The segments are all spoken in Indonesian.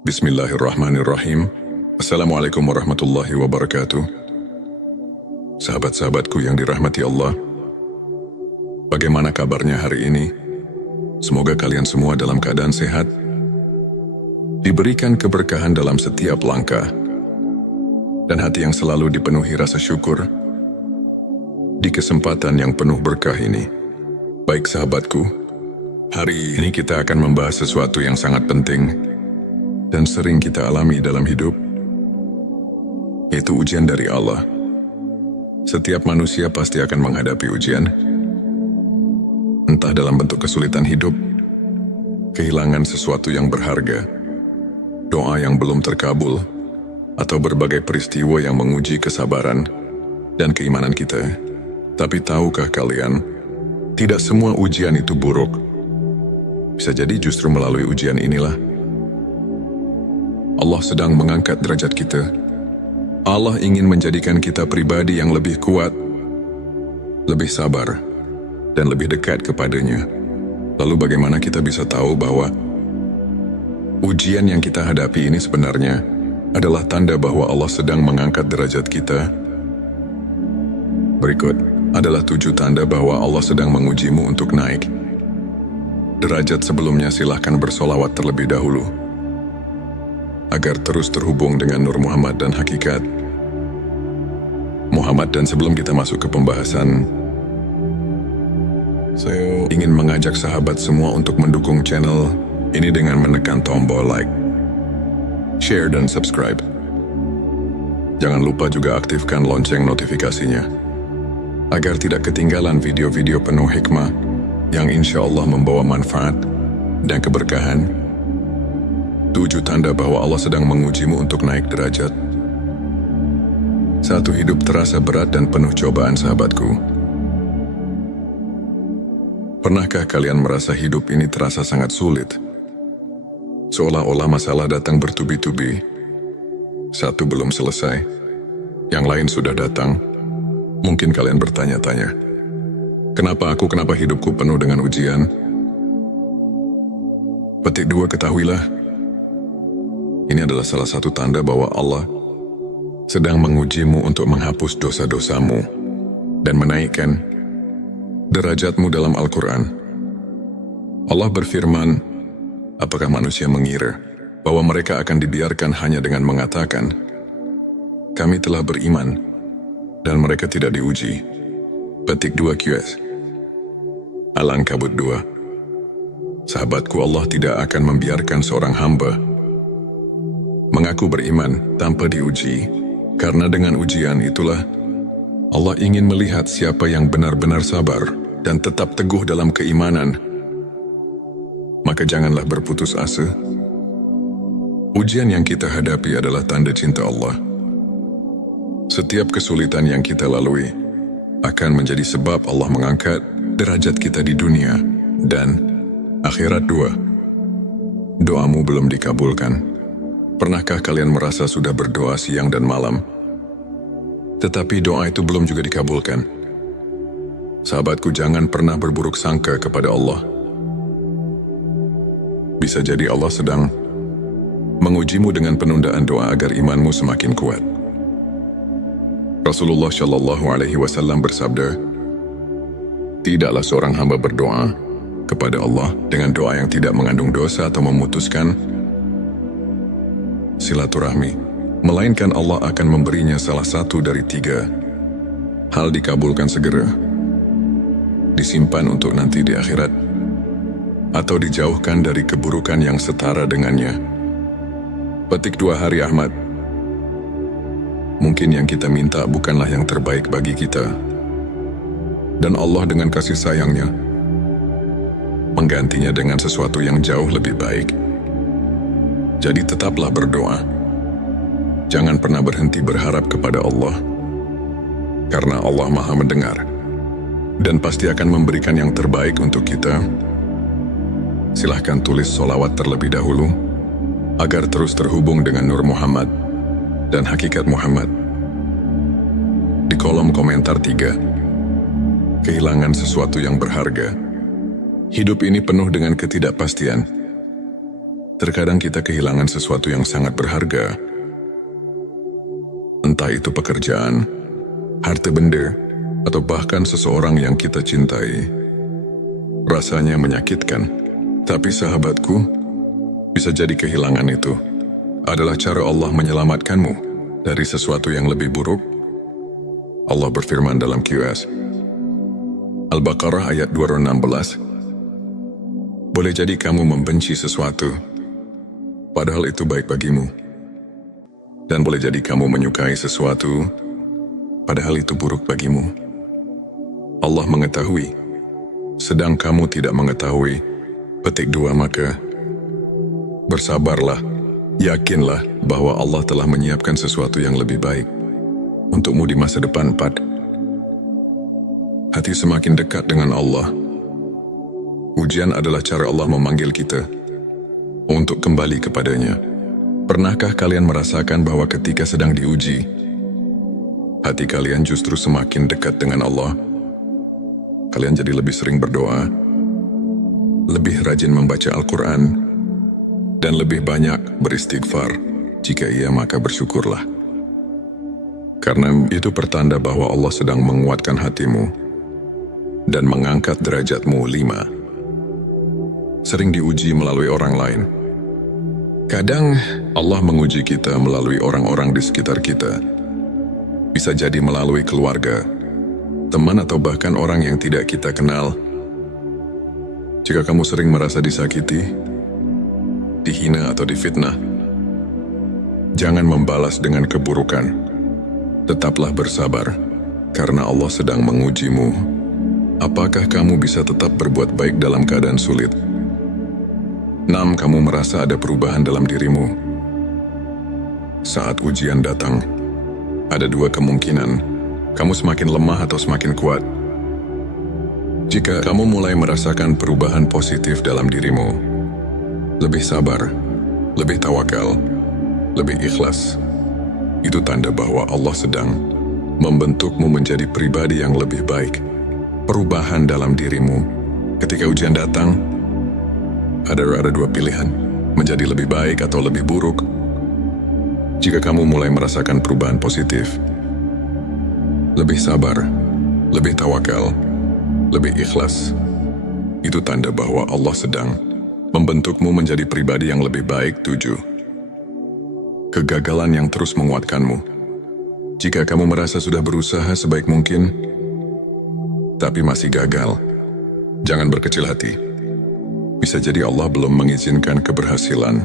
Bismillahirrahmanirrahim. Assalamualaikum warahmatullahi wabarakatuh. Sahabat-sahabatku yang dirahmati Allah, bagaimana kabarnya hari ini? Semoga kalian semua dalam keadaan sehat, diberikan keberkahan dalam setiap langkah, dan hati yang selalu dipenuhi rasa syukur di kesempatan yang penuh berkah ini. Baik sahabatku, hari ini kita akan membahas sesuatu yang sangat penting dan sering kita alami dalam hidup, yaitu ujian dari Allah. Setiap manusia pasti akan menghadapi ujian, entah dalam bentuk kesulitan hidup, kehilangan sesuatu yang berharga, doa yang belum terkabul, atau berbagai peristiwa yang menguji kesabaran dan keimanan kita. Tapi tahukah kalian, tidak semua ujian itu buruk. Bisa jadi justru melalui ujian inilah Allah sedang mengangkat derajat kita. Allah ingin menjadikan kita pribadi yang lebih kuat, lebih sabar, dan lebih dekat kepadanya. Lalu bagaimana kita bisa tahu bahwa ujian yang kita hadapi ini sebenarnya adalah tanda bahwa Allah sedang mengangkat derajat kita? Berikut adalah 7 tanda bahwa Allah sedang mengujimu untuk naik derajat. Sebelumnya silahkan bersolawat terlebih dahulu agar terus terhubung dengan Nur Muhammad dan hakikat Muhammad. Dan sebelum kita masuk ke pembahasan, saya ingin mengajak sahabat semua untuk mendukung channel ini dengan menekan tombol like, share, dan subscribe. Jangan lupa juga aktifkan lonceng notifikasinya agar tidak ketinggalan video-video penuh hikmah yang insya Allah membawa manfaat dan keberkahan. 7 tanda bahwa Allah sedang mengujimu untuk naik derajat. 1. Hidup terasa berat dan penuh cobaan. Sahabatku, pernahkah kalian merasa hidup ini terasa sangat sulit? Seolah-olah masalah datang bertubi-tubi. Satu belum selesai, yang lain sudah datang. Mungkin kalian bertanya-tanya, kenapa hidupku penuh dengan ujian? Petik 2, ketahuilah, ini adalah salah satu tanda bahwa Allah sedang mengujimu untuk menghapus dosa-dosamu dan menaikkan derajatmu. Dalam Al-Quran, Allah berfirman, apakah manusia mengira bahwa mereka akan dibiarkan hanya dengan mengatakan, kami telah beriman, dan mereka tidak diuji? Petik 2 QS Al-Ankabut 2. Sahabatku, Allah tidak akan membiarkan seorang hamba mengaku beriman tanpa diuji, karena dengan ujian itulah Allah ingin melihat siapa yang benar-benar sabar dan tetap teguh dalam keimanan. Maka janganlah berputus asa. Ujian yang kita hadapi adalah tanda cinta Allah. Setiap kesulitan yang kita lalui akan menjadi sebab Allah mengangkat derajat kita di dunia dan akhirat. 2. Doamu belum dikabulkan. Pernahkah kalian merasa sudah berdoa siang dan malam, tetapi doa itu belum juga dikabulkan? Sahabatku, jangan pernah berburuk sangka kepada Allah. Bisa jadi Allah sedang mengujimu dengan penundaan doa agar imanmu semakin kuat. Rasulullah Shallallahu Alaihi Wasallam bersabda, tidaklah seorang hamba berdoa kepada Allah dengan doa yang tidak mengandung dosa atau memutuskan silaturahmi, melainkan Allah akan memberinya salah satu dari 3 hal: dikabulkan segera, disimpan untuk nanti di akhirat, atau dijauhkan dari keburukan yang setara dengannya. Petik 2 Hari Ahmad. Mungkin yang kita minta bukanlah yang terbaik bagi kita, dan Allah dengan kasih sayangnya menggantinya dengan sesuatu yang jauh lebih baik. Jadi tetaplah berdoa. Jangan pernah berhenti berharap kepada Allah, karena Allah Maha mendengar dan pasti akan memberikan yang terbaik untuk kita. Silahkan tulis solawat terlebih dahulu agar terus terhubung dengan Nur Muhammad dan hakikat Muhammad. Di kolom komentar 3. Kehilangan sesuatu yang berharga. Hidup ini penuh dengan ketidakpastian. Terkadang kita kehilangan sesuatu yang sangat berharga. Entah itu pekerjaan, harta benda, atau bahkan seseorang yang kita cintai. Rasanya menyakitkan, tapi sahabatku, bisa jadi kehilangan itu adalah cara Allah menyelamatkanmu dari sesuatu yang lebih buruk. Allah berfirman dalam QS Al-Baqarah ayat 216, boleh jadi kamu membenci sesuatu, padahal itu baik bagimu. Dan boleh jadi kamu menyukai sesuatu, padahal itu buruk bagimu. Allah mengetahui, sedang kamu tidak mengetahui. Petik 2, maka bersabarlah, yakinlah bahwa Allah telah menyiapkan sesuatu yang lebih baik untukmu di masa depan. 4. Hati semakin dekat dengan Allah. Ujian adalah cara Allah memanggil kita untuk kembali kepadanya. Pernahkah kalian merasakan bahwa ketika sedang diuji, hati kalian justru semakin dekat dengan Allah? Kalian jadi lebih sering berdoa, lebih rajin membaca Al-Quran, dan lebih banyak beristighfar. Jika iya, maka bersyukurlah. Karena itu pertanda bahwa Allah sedang menguatkan hatimu dan mengangkat derajatmu. 5. Sering diuji melalui orang lain. Kadang Allah menguji kita melalui orang-orang di sekitar kita. Bisa jadi melalui keluarga, teman, atau bahkan orang yang tidak kita kenal. Jika kamu sering merasa disakiti, dihina, atau difitnah, jangan membalas dengan keburukan. Tetaplah bersabar, karena Allah sedang mengujimu. Apakah kamu bisa tetap berbuat baik dalam keadaan sulit? 6. Kamu merasa ada perubahan dalam dirimu. Saat ujian datang, ada 2 kemungkinan. Kamu semakin lemah atau semakin kuat. Jika kamu mulai merasakan perubahan positif dalam dirimu, lebih sabar, lebih tawakal, lebih ikhlas, itu tanda bahwa Allah sedang membentukmu menjadi pribadi yang lebih baik. Perubahan dalam dirimu. Ketika ujian datang, ada 2 pilihan, menjadi lebih baik atau lebih buruk. Jika kamu mulai merasakan perubahan positif, lebih sabar, lebih tawakal, lebih ikhlas, itu tanda bahwa Allah sedang membentukmu menjadi pribadi yang lebih baik. 7. Kegagalan yang terus menguatkanmu. Jika kamu merasa sudah berusaha sebaik mungkin, tapi masih gagal, jangan berkecil hati. Bisa jadi Allah belum mengizinkan keberhasilan.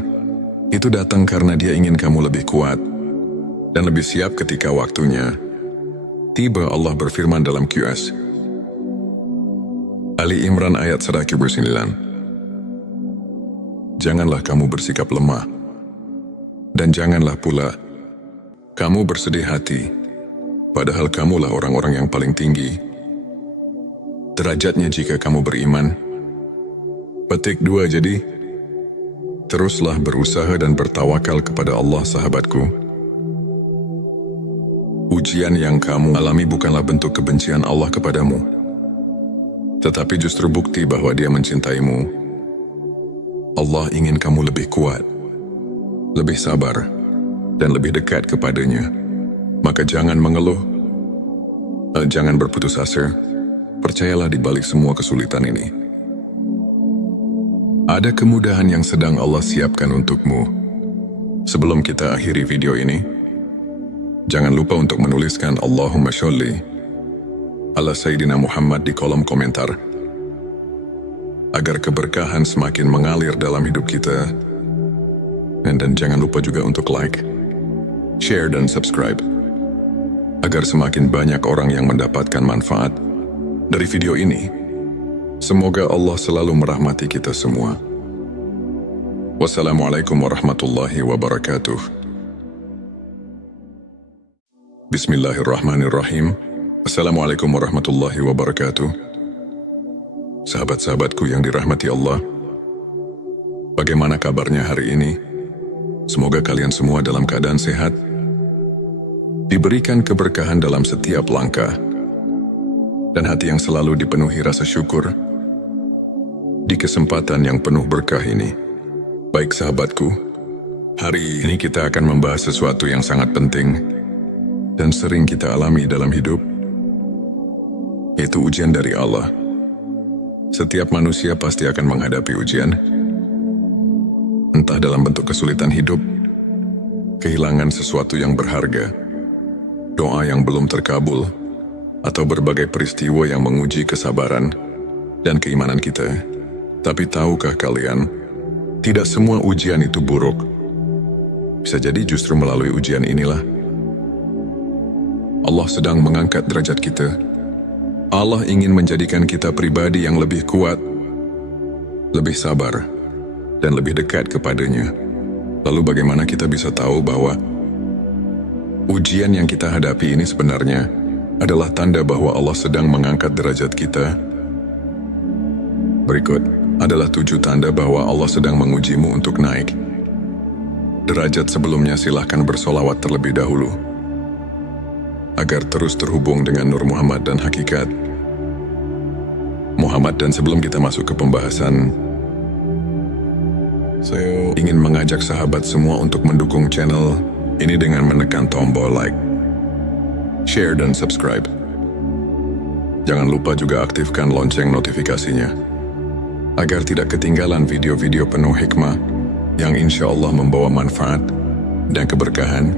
Itu datang karena Dia ingin kamu lebih kuat dan lebih siap ketika waktunya tiba. Allah berfirman dalam QS Ali Imran ayat 109, janganlah kamu bersikap lemah, dan janganlah pula kamu bersedih hati, padahal kamulah orang-orang yang paling tinggi derajatnya jika kamu beriman. Petik 2. Jadi, teruslah berusaha dan bertawakal kepada Allah, sahabatku. Ujian yang kamu alami bukanlah bentuk kebencian Allah kepadamu, tetapi justru bukti bahwa Dia mencintaimu. Allah ingin kamu lebih kuat, lebih sabar, dan lebih dekat kepadanya. Maka jangan mengeluh, jangan berputus asa. Percayalah di balik semua kesulitan ini, ada kemudahan yang sedang Allah siapkan untukmu. Sebelum kita akhiri video ini, jangan lupa untuk menuliskan Allahumma sholli ala Sayyidina Muhammad di kolom komentar, agar keberkahan semakin mengalir dalam hidup kita. Dan jangan lupa juga untuk like, share, dan subscribe, agar semakin banyak orang yang mendapatkan manfaat dari video ini. Semoga Allah selalu merahmati kita semua. Wassalamualaikum warahmatullahi wabarakatuh. Bismillahirrahmanirrahim. Assalamualaikum warahmatullahi wabarakatuh. Sahabat-sahabatku yang dirahmati Allah, bagaimana kabarnya hari ini? Semoga kalian semua dalam keadaan sehat, diberikan keberkahan dalam setiap langkah, dan hati yang selalu dipenuhi rasa syukur di kesempatan yang penuh berkah ini. Baik sahabatku, hari ini kita akan membahas sesuatu yang sangat penting dan sering kita alami dalam hidup, yaitu ujian dari Allah. Setiap manusia pasti akan menghadapi ujian, entah dalam bentuk kesulitan hidup, kehilangan sesuatu yang berharga, doa yang belum terkabul, atau berbagai peristiwa yang menguji kesabaran dan keimanan kita. Tapi tahukah kalian, tidak semua ujian itu buruk. Bisa jadi justru melalui ujian inilah Allah sedang mengangkat derajat kita. Allah ingin menjadikan kita pribadi yang lebih kuat, lebih sabar, dan lebih dekat kepadanya. Lalu bagaimana kita bisa tahu bahwa ujian yang kita hadapi ini sebenarnya adalah tanda bahwa Allah sedang mengangkat derajat kita? Berikut adalah 7 tanda bahwa Allah sedang mengujimu untuk naik derajat. Sebelumnya silahkan bersolawat terlebih dahulu agar terus terhubung dengan Nur Muhammad dan hakikat Muhammad. Dan sebelum kita masuk ke pembahasan, saya ingin mengajak sahabat semua untuk mendukung channel ini dengan menekan tombol like, share, dan subscribe. Jangan lupa juga aktifkan lonceng notifikasinya agar tidak ketinggalan video-video penuh hikmah yang insya Allah membawa manfaat dan keberkahan.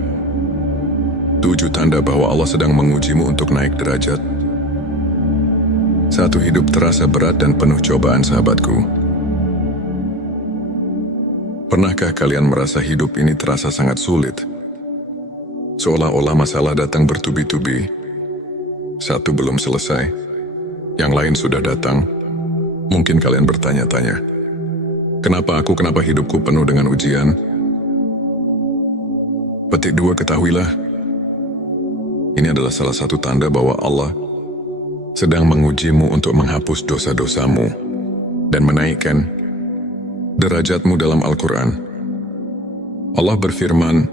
7 tanda bahwa Allah sedang mengujimu untuk naik derajat. 1. Hidup terasa berat dan penuh cobaan. Sahabatku, pernahkah kalian merasa hidup ini terasa sangat sulit? Seolah-olah masalah datang bertubi-tubi. Satu belum selesai, yang lain sudah datang. Mungkin kalian bertanya-tanya, kenapa hidupku penuh dengan ujian? Petik 2, ketahuilah, ini adalah salah satu tanda bahwa Allah sedang mengujimu untuk menghapus dosa-dosamu dan menaikkan derajatmu. Dalam Al-Quran, Allah berfirman,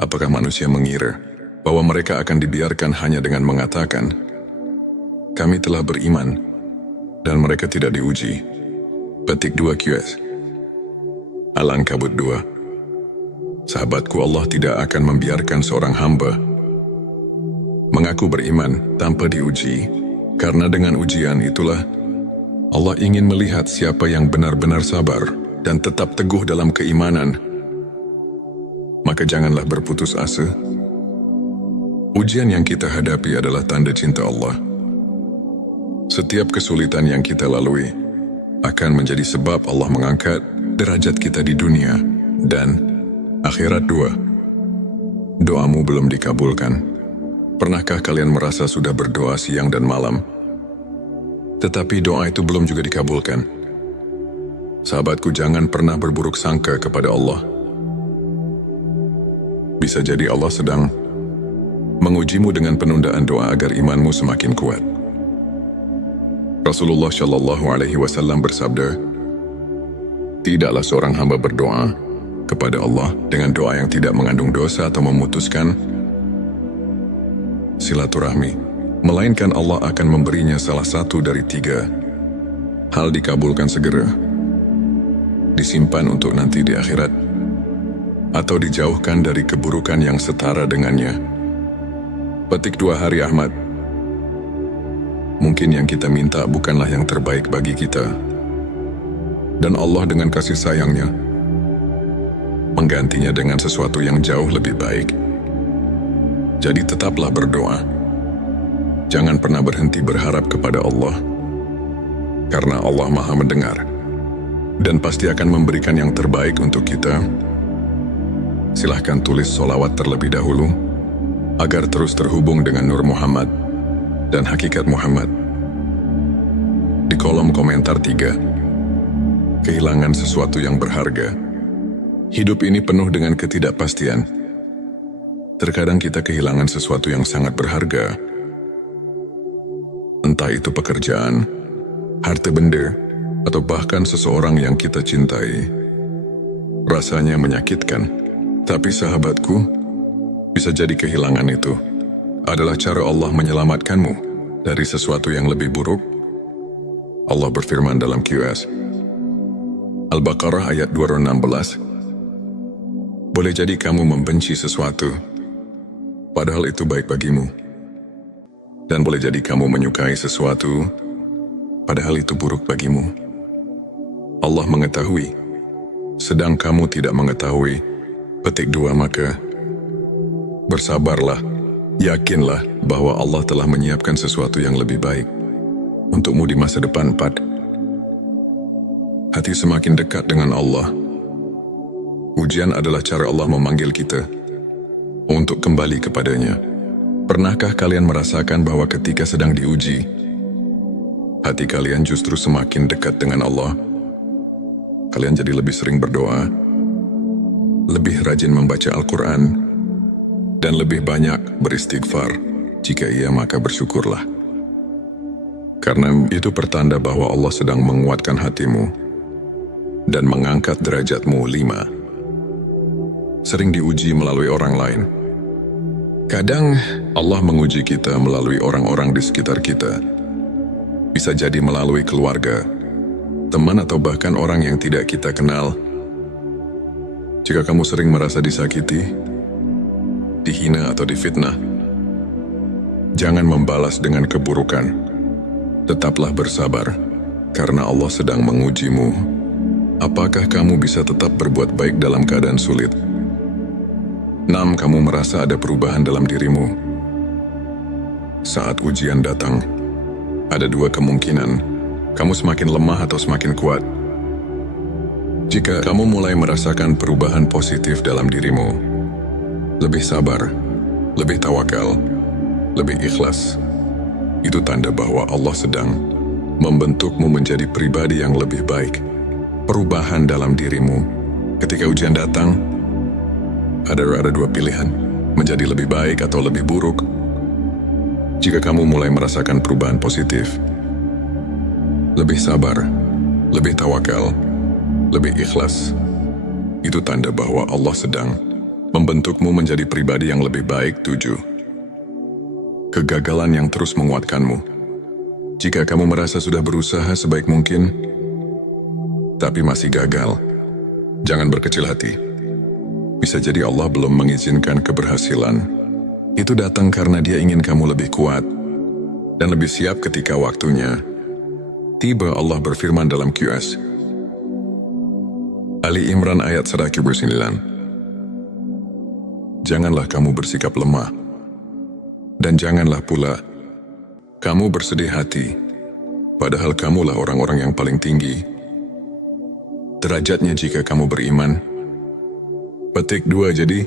apakah manusia mengira bahwa mereka akan dibiarkan hanya dengan mengatakan, kami telah beriman, dan mereka tidak diuji? Petik 2 QS Al-Ankabut 2. Sahabatku, Allah tidak akan membiarkan seorang hamba mengaku beriman tanpa diuji, karena dengan ujian itulah Allah ingin melihat siapa yang benar-benar sabar dan tetap teguh dalam keimanan. Maka janganlah berputus asa. Ujian yang kita hadapi adalah tanda cinta Allah. Setiap kesulitan yang kita lalui akan menjadi sebab Allah mengangkat derajat kita di dunia dan akhirat. 2. Doamu belum dikabulkan. Pernahkah kalian merasa sudah berdoa siang dan malam, tetapi doa itu belum juga dikabulkan? Sahabatku, jangan pernah berburuk sangka kepada Allah. Bisa jadi Allah sedang mengujimu dengan penundaan doa agar imanmu semakin kuat. Rasulullah Shallallahu Alaihi Wasallam bersabda, tidaklah seorang hamba berdoa kepada Allah dengan doa yang tidak mengandung dosa atau memutuskan silaturahmi, melainkan Allah akan memberinya salah satu dari 3 hal: dikabulkan segera, disimpan untuk nanti di akhirat, atau dijauhkan dari keburukan yang setara dengannya. Petik 2 Hari Ahmad. Mungkin yang kita minta bukanlah yang terbaik bagi kita, dan Allah dengan kasih sayangnya menggantinya dengan sesuatu yang jauh lebih baik. Jadi tetaplah berdoa. Jangan pernah berhenti berharap kepada Allah, karena Allah Maha mendengar dan pasti akan memberikan yang terbaik untuk kita. Silahkan tulis solawat terlebih dahulu agar terus terhubung dengan Nur Muhammad dan hakikat Muhammad. Di kolom komentar 3. Kehilangan sesuatu yang berharga. Hidup ini penuh dengan ketidakpastian. Terkadang kita kehilangan sesuatu yang sangat berharga. Entah itu pekerjaan, harta benda, atau bahkan seseorang yang kita cintai. Rasanya menyakitkan, tapi sahabatku, bisa jadi kehilangan itu adalah cara Allah menyelamatkanmu dari sesuatu yang lebih buruk. Allah berfirman dalam QS Al-Baqarah ayat 216. Boleh jadi kamu membenci sesuatu, padahal itu baik bagimu. Dan boleh jadi kamu menyukai sesuatu, padahal itu buruk bagimu. Allah mengetahui, sedang kamu tidak mengetahui. Petik 2. Maka bersabarlah, yakinlah bahwa Allah telah menyiapkan sesuatu yang lebih baik untukmu di masa depan. 4. Hati semakin dekat dengan Allah. Ujian adalah cara Allah memanggil kita untuk kembali kepadanya. Pernahkah kalian merasakan bahwa ketika sedang diuji, hati kalian justru semakin dekat dengan Allah? Kalian jadi lebih sering berdoa, lebih rajin membaca Al-Quran, dan lebih banyak beristighfar. Jika iya, maka bersyukurlah. Karena itu pertanda bahwa Allah sedang menguatkan hatimu dan mengangkat derajatmu. 5. Sering diuji melalui orang lain. Kadang Allah menguji kita melalui orang-orang di sekitar kita. Bisa jadi melalui keluarga, teman, atau bahkan orang yang tidak kita kenal. Jika kamu sering merasa disakiti, dihina, atau difitnah, jangan membalas dengan keburukan. Tetaplah bersabar, karena Allah sedang mengujimu. Apakah kamu bisa tetap berbuat baik dalam keadaan sulit? 6. Kamu merasa ada perubahan dalam dirimu. Saat ujian datang, ada dua kemungkinan. Kamu semakin lemah atau semakin kuat. Jika kamu mulai merasakan perubahan positif dalam dirimu, lebih sabar, lebih tawakal, lebih ikhlas, itu tanda bahwa Allah sedang membentukmu menjadi pribadi yang lebih baik. Perubahan dalam dirimu. Ketika ujian datang, ada dua pilihan, menjadi lebih baik atau lebih buruk. Jika kamu mulai merasakan perubahan positif, lebih sabar, lebih tawakal, lebih ikhlas, itu tanda bahwa Allah sedang membentukmu menjadi pribadi yang lebih baik. 7. Kegagalan yang terus menguatkanmu. Jika kamu merasa sudah berusaha sebaik mungkin, tapi masih gagal, jangan berkecil hati. Bisa jadi Allah belum mengizinkan keberhasilan. Itu datang karena Dia ingin kamu lebih kuat dan lebih siap ketika waktunya tiba. Allah berfirman dalam QS Ali Imran ayat 109. Janganlah kamu bersikap lemah, dan janganlah pula kamu bersedih hati, padahal kamulah orang-orang yang paling tinggi derajatnya jika kamu beriman. Petik 2. Jadi,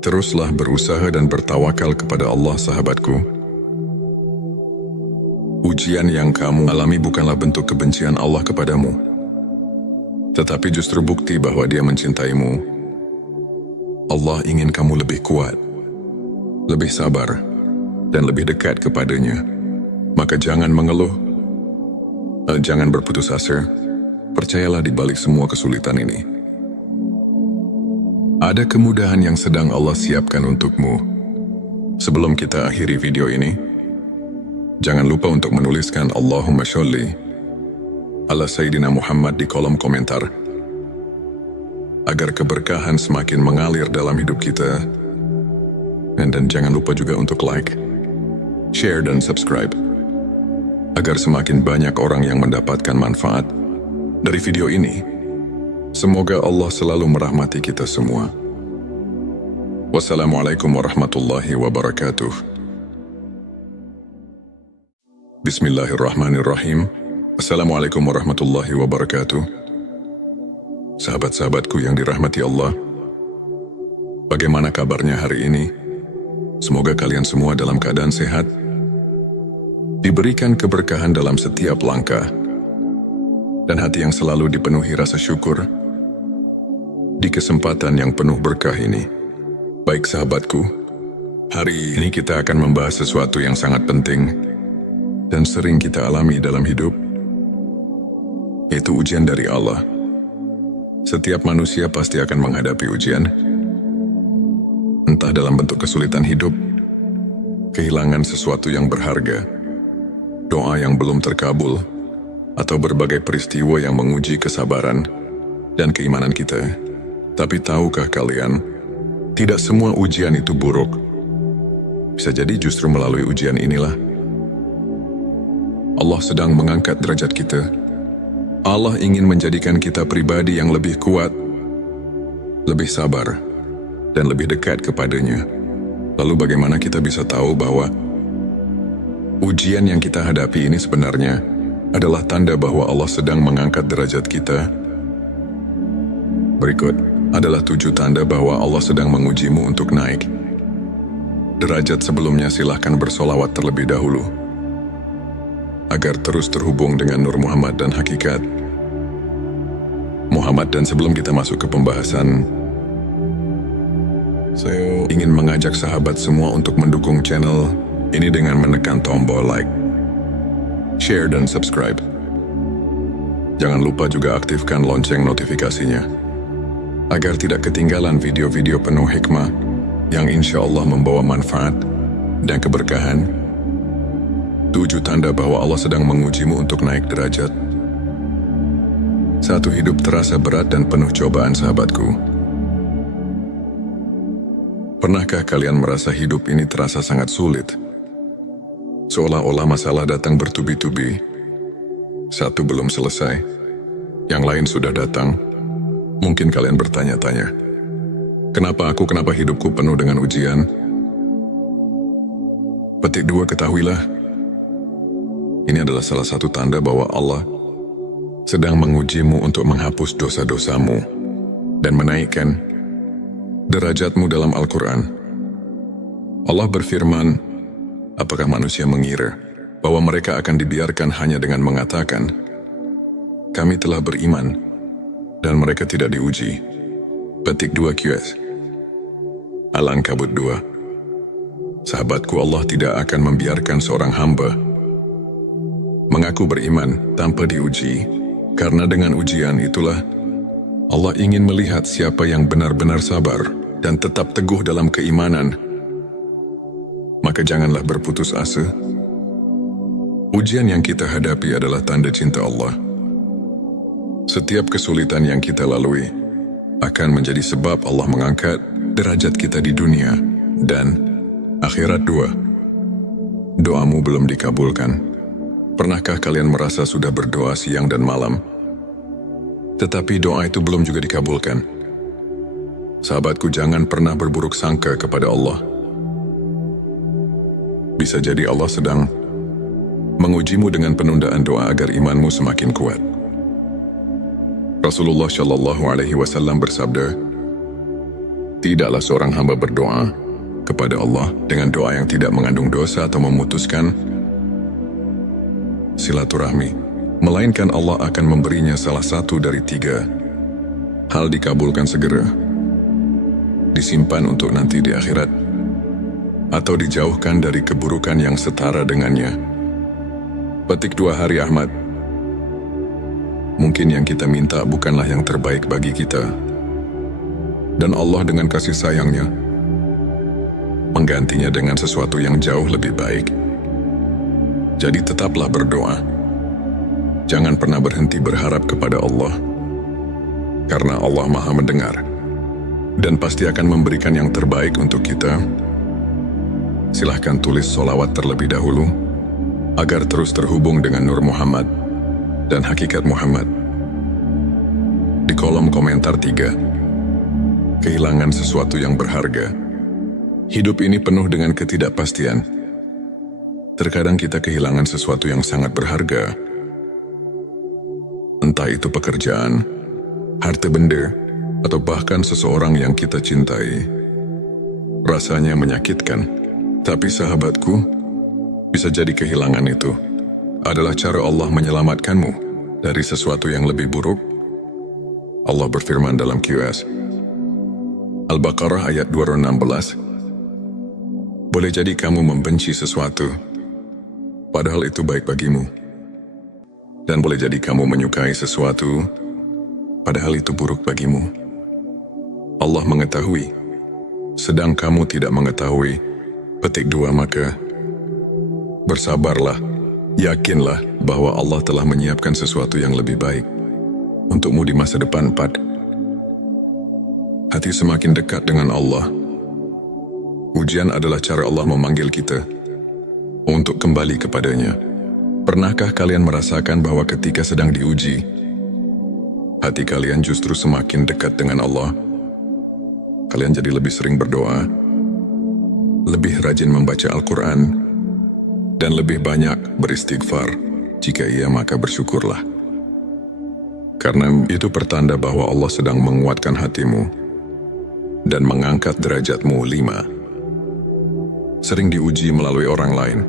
teruslah berusaha dan bertawakal kepada Allah, sahabatku. Ujian yang kamu alami bukanlah bentuk kebencian Allah kepadamu, tetapi justru bukti bahwa Dia mencintaimu. Allah ingin kamu lebih kuat, lebih sabar, dan lebih dekat kepadanya. Maka jangan mengeluh, jangan berputus asa. Percayalah di balik semua kesulitan ini, ada kemudahan yang sedang Allah siapkan untukmu. Sebelum kita akhiri video ini, jangan lupa untuk menuliskan Allahumma sholli ala Sayyidina Muhammad di kolom komentar, agar keberkahan semakin mengalir dalam hidup kita. Dan jangan lupa juga untuk like, share, dan subscribe, agar semakin banyak orang yang mendapatkan manfaat dari video ini. Semoga Allah selalu merahmati kita semua. Wassalamualaikum warahmatullahi wabarakatuh. Bismillahirrahmanirrahim. Assalamualaikum warahmatullahi wabarakatuh. Sahabat-sahabatku yang dirahmati Allah, bagaimana kabarnya hari ini? Semoga kalian semua dalam keadaan sehat, diberikan keberkahan dalam setiap langkah, dan hati yang selalu dipenuhi rasa syukur di kesempatan yang penuh berkah ini. Baik sahabatku, hari ini kita akan membahas sesuatu yang sangat penting dan sering kita alami dalam hidup, yaitu ujian dari Allah. Setiap manusia pasti akan menghadapi ujian, entah dalam bentuk kesulitan hidup, kehilangan sesuatu yang berharga, doa yang belum terkabul, atau berbagai peristiwa yang menguji kesabaran dan keimanan kita. Tapi tahukah kalian, tidak semua ujian itu buruk. Bisa jadi justru melalui ujian inilah Allah sedang mengangkat derajat kita. Allah ingin menjadikan kita pribadi yang lebih kuat, lebih sabar, dan lebih dekat kepadanya. Lalu bagaimana kita bisa tahu bahwa ujian yang kita hadapi ini sebenarnya adalah tanda bahwa Allah sedang mengangkat derajat kita? Berikut adalah 7 tanda bahwa Allah sedang mengujimu untuk naik derajat. Sebelumnya silahkan bersolawat terlebih dahulu agar terus terhubung dengan Nur Muhammad dan hakikat Muhammad. Dan sebelum kita masuk ke pembahasan, saya ingin mengajak sahabat semua untuk mendukung channel ini dengan menekan tombol like, share, dan subscribe. Jangan lupa juga aktifkan lonceng notifikasinya agar tidak ketinggalan video-video penuh hikmah yang insya Allah membawa manfaat dan keberkahan. 7 tanda bahwa Allah sedang mengujimu untuk naik derajat. 1. Hidup terasa berat dan penuh cobaan. Sahabatku, pernahkah kalian merasa hidup ini terasa sangat sulit? Seolah-olah masalah datang bertubi-tubi. Satu belum selesai, yang lain sudah datang. Mungkin kalian bertanya-tanya, kenapa hidupku penuh dengan ujian? Petik 2, ketahuilah, ini adalah salah satu tanda bahwa Allah sedang mengujimu untuk menghapus dosa-dosamu dan menaikkan derajatmu. Dalam Al-Quran, Allah berfirman, apakah manusia mengira bahwa mereka akan dibiarkan hanya dengan mengatakan, kami telah beriman, dan mereka tidak diuji? Petik 2 QS Al-Ankabut 2. Sahabatku, Allah tidak akan membiarkan seorang hamba mengaku beriman tanpa diuji, karena dengan ujian itulah Allah ingin melihat siapa yang benar-benar sabar dan tetap teguh dalam keimanan. Maka janganlah berputus asa. Ujian yang kita hadapi adalah tanda cinta Allah. Setiap kesulitan yang kita lalui akan menjadi sebab Allah mengangkat derajat kita di dunia dan akhirat. 2. Doamu belum dikabulkan. Pernahkah kalian merasa sudah berdoa siang dan malam, tetapi doa itu belum juga dikabulkan? Sahabatku, jangan pernah berburuk sangka kepada Allah. Bisa jadi Allah sedang mengujimu dengan penundaan doa agar imanmu semakin kuat. Rasulullah Shallallahu Alaihi Wasallam bersabda, tidaklah seorang hamba berdoa kepada Allah dengan doa yang tidak mengandung dosa atau memutuskan silaturahmi, melainkan Allah akan memberinya salah satu dari 3 hal: dikabulkan segera, disimpan untuk nanti di akhirat, atau dijauhkan dari keburukan yang setara dengannya. Petik 2 Hari Ahmad. Mungkin yang kita minta bukanlah yang terbaik bagi kita, dan Allah dengan kasih sayangnya menggantinya dengan sesuatu yang jauh lebih baik. Jadi tetaplah berdoa. Jangan pernah berhenti berharap kepada Allah, karena Allah Maha mendengar dan pasti akan memberikan yang terbaik untuk kita. Silahkan tulis solawat terlebih dahulu agar terus terhubung dengan Nur Muhammad dan hakikat Muhammad. Di kolom komentar 3. Kehilangan sesuatu yang berharga. Hidup ini penuh dengan ketidakpastian. Terkadang kita kehilangan sesuatu yang sangat berharga. Entah itu pekerjaan, harta benda, atau bahkan seseorang yang kita cintai. Rasanya menyakitkan, tapi sahabatku, bisa jadi kehilangan itu adalah cara Allah menyelamatkanmu dari sesuatu yang lebih buruk. Allah berfirman dalam QS Al-Baqarah ayat 216, boleh jadi kamu membenci sesuatu, padahal itu baik bagimu. Dan boleh jadi kamu menyukai sesuatu, padahal itu buruk bagimu. Allah mengetahui, sedang kamu tidak mengetahui. Petik 2 Maka bersabarlah Yakinlah bahwa Allah telah menyiapkan sesuatu yang lebih baik untukmu di masa depan. 4. Hati semakin dekat dengan Allah. Ujian adalah cara Allah memanggil kita untuk kembali kepadanya. Pernahkah kalian merasakan bahwa ketika sedang diuji, hati kalian justru semakin dekat dengan Allah? Kalian jadi lebih sering berdoa, lebih rajin membaca Al-Quran, dan lebih banyak beristighfar. Jika iya, maka bersyukurlah. Karena itu pertanda bahwa Allah sedang menguatkan hatimu dan mengangkat derajatmu. 5. Sering diuji melalui orang lain.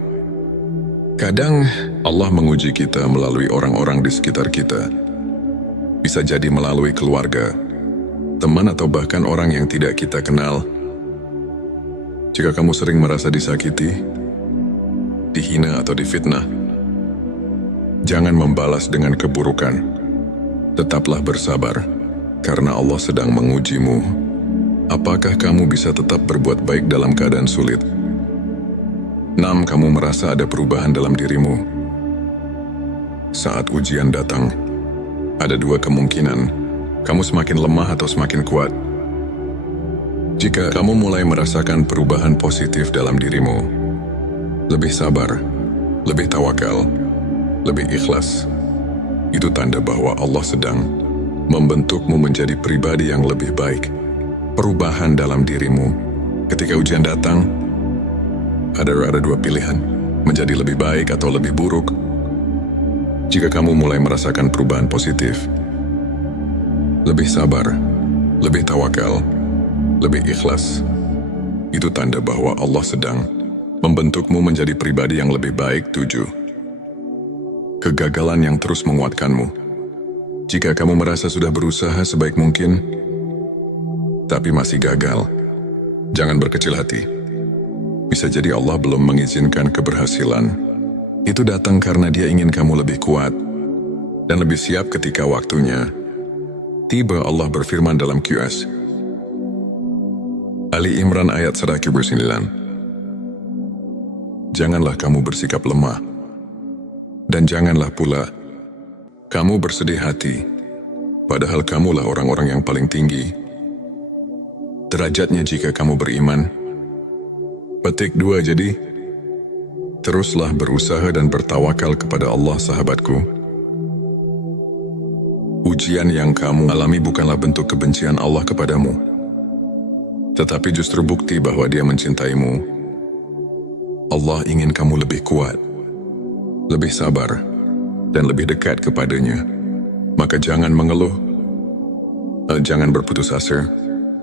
Kadang Allah menguji kita melalui orang-orang di sekitar kita. Bisa jadi melalui keluarga, teman, atau bahkan orang yang tidak kita kenal. Jika kamu sering merasa disakiti, dihina, atau difitnah, jangan membalas dengan keburukan. Tetaplah bersabar, karena Allah sedang mengujimu. Apakah kamu bisa tetap berbuat baik dalam keadaan sulit? 6. Kamu merasa ada perubahan dalam dirimu. Saat ujian datang, ada dua kemungkinan. Kamu semakin lemah atau semakin kuat. Jika kamu mulai merasakan perubahan positif dalam dirimu, lebih sabar, lebih tawakal, lebih ikhlas, itu tanda bahwa Allah sedang membentukmu menjadi pribadi yang lebih baik. Perubahan dalam dirimu. Ketika ujian datang, ada dua pilihan, menjadi lebih baik atau lebih buruk. Jika kamu mulai merasakan perubahan positif, lebih sabar, lebih tawakal, lebih ikhlas, itu tanda bahwa Allah sedang membentukmu menjadi pribadi yang lebih baik. 7. Kegagalan yang terus menguatkanmu. Jika kamu merasa sudah berusaha sebaik mungkin, tapi masih gagal, jangan berkecil hati. Bisa jadi Allah belum mengizinkan keberhasilan. Itu datang karena Dia ingin kamu lebih kuat dan lebih siap ketika waktunya tiba. Allah berfirman dalam QS Ali Imran ayat 109. Janganlah kamu bersikap lemah, dan janganlah pula kamu bersedih hati, padahal kamulah orang-orang yang paling tinggi derajatnya jika kamu beriman. Petik 2. Jadi, teruslah berusaha dan bertawakal kepada Allah, sahabatku. Ujian yang kamu alami bukanlah bentuk kebencian Allah kepadamu, tetapi justru bukti bahwa Dia mencintaimu. Allah ingin kamu lebih kuat, lebih sabar, dan lebih dekat kepadanya. Maka jangan mengeluh, jangan berputus asa.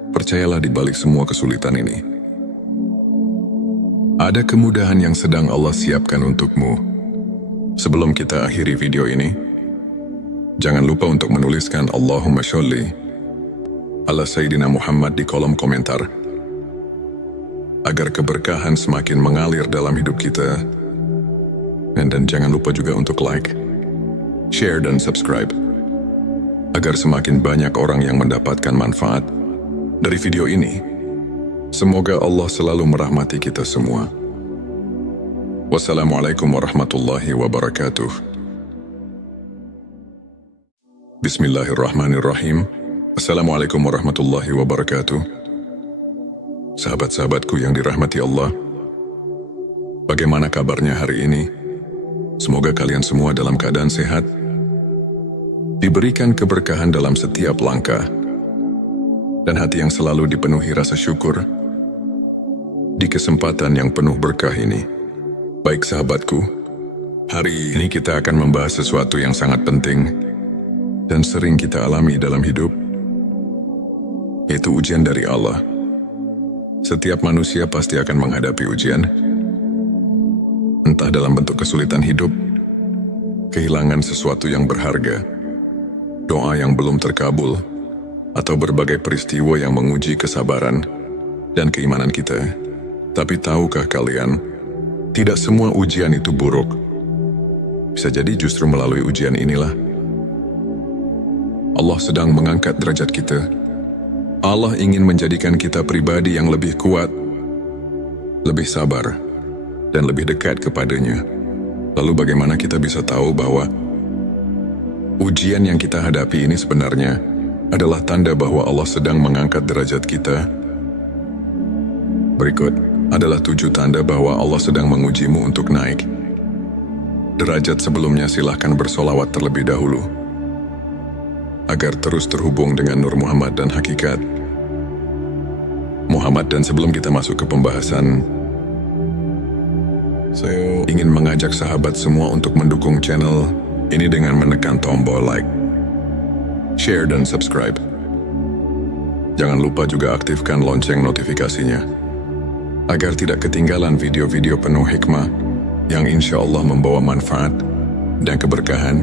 Percayalah di balik semua kesulitan ini, ada kemudahan yang sedang Allah siapkan untukmu. Sebelum kita akhiri video ini, jangan lupa untuk menuliskan Allahumma sholli ala Sayyidina Muhammad di kolom komentar, agar keberkahan semakin mengalir dalam hidup kita. Dan jangan lupa juga untuk like, share, dan subscribe, agar semakin banyak orang yang mendapatkan manfaat dari video ini. Semoga Allah selalu merahmati kita semua. Wassalamualaikum warahmatullahi wabarakatuh. Bismillahirrahmanirrahim. Assalamualaikum warahmatullahi wabarakatuh. Sahabat-sahabatku yang dirahmati Allah, bagaimana kabarnya hari ini? Semoga kalian semua dalam keadaan sehat, diberikan keberkahan dalam setiap langkah, dan hati yang selalu dipenuhi rasa syukur di kesempatan yang penuh berkah ini. Baik sahabatku, hari ini kita akan membahas sesuatu yang sangat penting dan sering kita alami dalam hidup, yaitu ujian dari Allah. Setiap manusia pasti akan menghadapi ujian, entah dalam bentuk kesulitan hidup, kehilangan sesuatu yang berharga, doa yang belum terkabul, atau berbagai peristiwa yang menguji kesabaran dan keimanan kita. Tapi tahukah kalian, tidak semua ujian itu buruk. Bisa jadi justru melalui ujian inilah Allah sedang mengangkat derajat kita. Allah ingin menjadikan kita pribadi yang lebih kuat, lebih sabar, dan lebih dekat kepadanya. Lalu bagaimana kita bisa tahu bahwa ujian yang kita hadapi ini sebenarnya adalah tanda bahwa Allah sedang mengangkat derajat kita? Berikut adalah 7 tanda bahwa Allah sedang mengujimu untuk naik derajat. Sebelumnya silahkan bersolawat terlebih dahulu agar terus terhubung dengan Nur Muhammad dan hakikat Muhammad. Dan sebelum kita masuk ke pembahasan, saya ingin mengajak sahabat semua untuk mendukung channel ini dengan menekan tombol like, share, dan subscribe. Jangan lupa juga aktifkan lonceng notifikasinya agar tidak ketinggalan video-video penuh hikmah yang insya Allah membawa manfaat dan keberkahan.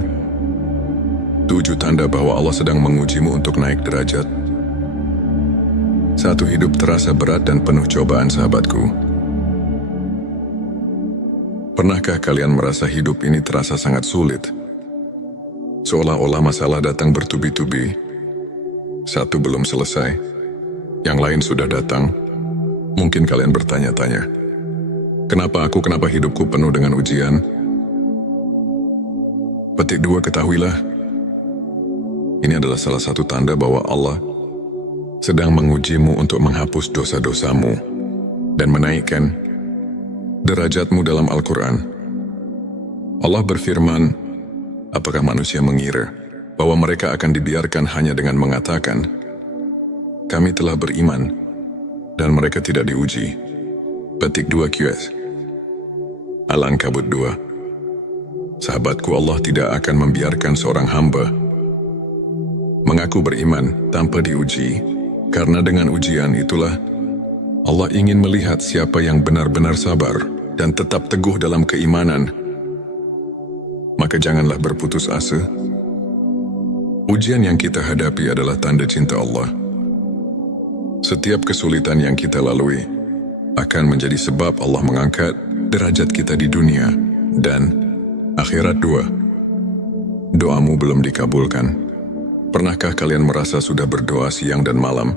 7 tanda bahwa Allah sedang mengujimu untuk naik derajat. 1. Hidup terasa berat dan penuh cobaan. Sahabatku, pernahkah kalian merasa hidup ini terasa sangat sulit? Seolah-olah masalah datang bertubi-tubi. Satu belum selesai, yang lain sudah datang. Mungkin kalian bertanya-tanya, kenapa hidupku penuh dengan ujian? Petik 2, ketahuilah, ini adalah salah satu tanda bahwa Allah sedang mengujimu untuk menghapus dosa-dosamu dan menaikkan derajatmu. Dalam Al-Quran, Allah berfirman, apakah manusia mengira bahwa mereka akan dibiarkan hanya dengan mengatakan, kami telah beriman, dan mereka tidak diuji? Petik 2 QS Al-Ankabut 2. Sahabatku, Allah tidak akan membiarkan seorang hamba mengaku beriman tanpa diuji, karena dengan ujian itulah Allah ingin melihat siapa yang benar-benar sabar dan tetap teguh dalam keimanan. Maka janganlah berputus asa. Ujian yang kita hadapi adalah tanda cinta Allah. Setiap kesulitan yang kita lalui akan menjadi sebab Allah mengangkat derajat kita di dunia dan akhirat. 2. Doamu belum dikabulkan. Pernahkah kalian merasa sudah berdoa siang dan malam,